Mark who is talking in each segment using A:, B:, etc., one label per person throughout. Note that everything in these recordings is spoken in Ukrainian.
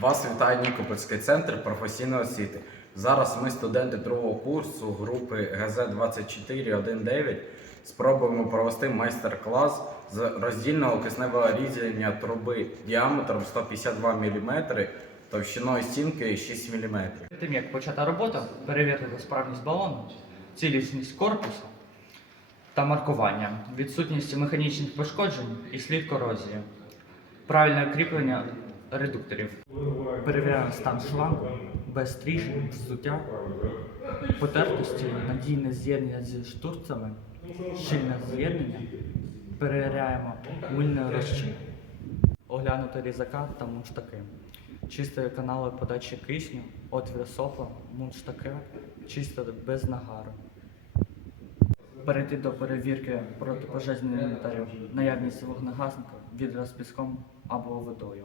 A: Вас вітає Нікопольський центр професійної освіти. Зараз ми, студенти другого курсу групи ГЗ-2419, спробуємо провести майстер-клас з роздільного кисневого різання труби діаметром 152 мм, товщиною стінки 6 мм.
B: Тим як почати роботу, перевірте справність балону, цілісність корпусу та маркування, відсутність механічних пошкоджень і слід корозії, правильне кріплення редукторів. Перевіряємо стан шлангу без тріщин, взуття, потертості, надійне з'єднання зі штурцями, щільне з'єднання. Перевіряємо мильне розчин. Оглянути різака та мундштаки. Чисті канали подачі кисню, отвір сопла, мундштаки, чисто без нагару. Перейти до перевірки протипожежних інвентарів, наявність вогнегасника, відра з піском або водою,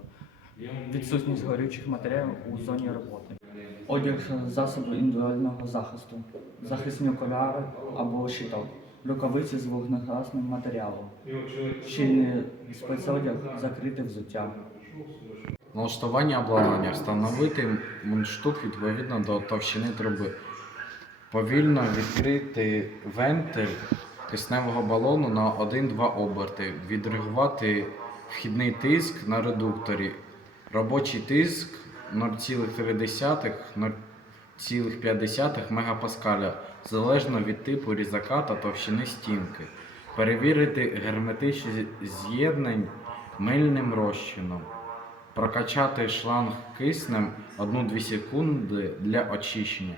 B: відсутність горючих матеріалів у зоні роботи, одяг засобу індивідуального захисту, захисні окуляри або щиток, рукавиці з вогнегасним матеріалом, щільний спецодяг, закрите взуття.
A: Налаштування обладнання. Встановити мундштук відповідно до товщини труби. Повільно відкрити вентиль кисневого балону на 1-2 оберти. Відрегувати вхідний тиск на редукторі. Робочий тиск 0,3-0,5 мегапаскаля залежно від типу різака та товщини стінки. Перевірити герметичність з'єднань мильним розчином. Прокачати шланг киснем 1-2 секунди для очищення.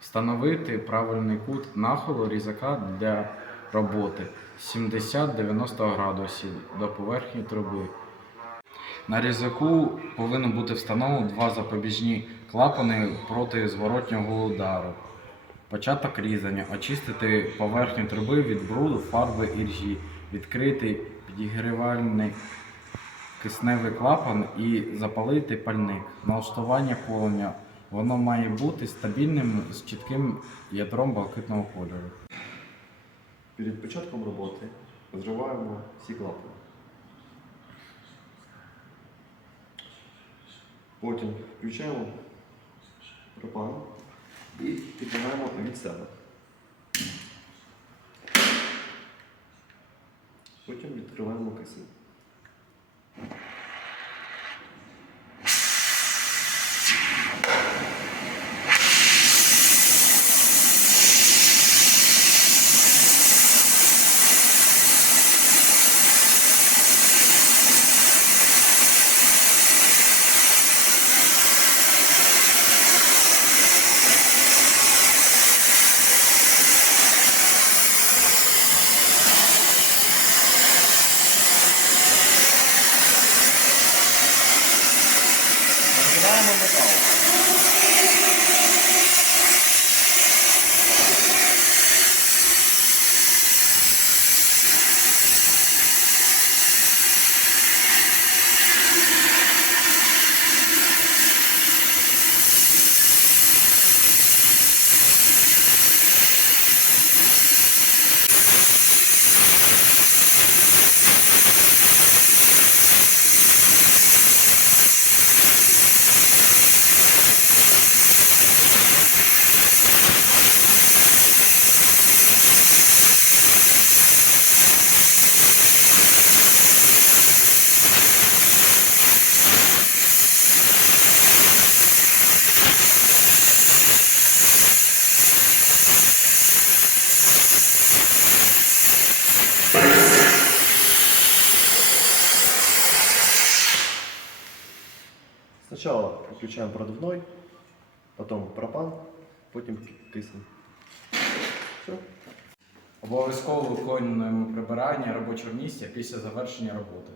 A: Встановити правильний кут нахилу різака для роботи 70-90 градусів до поверхні труби. На різаку повинно бути встановлено два запобіжні клапани проти зворотнього удару. Початок різання. Очистити поверхню труби від бруду, фарби і ржі. Відкрити підігрівальний кисневий клапан і запалити пальник. Налаштування полум'я. Воно має бути стабільним з чітким ядром блакитного кольору.
C: Перед початком роботи зриваємо всі клапани. Потім включаємо пропан і піднімаємо від себе. Потім відкриваємо кисень.
B: time on the phone.
C: Сначала включаем продувной, потом пропан, потім кисень. Все.
A: Обов'язково виконуємо прибирання робочого місця після завершення роботи.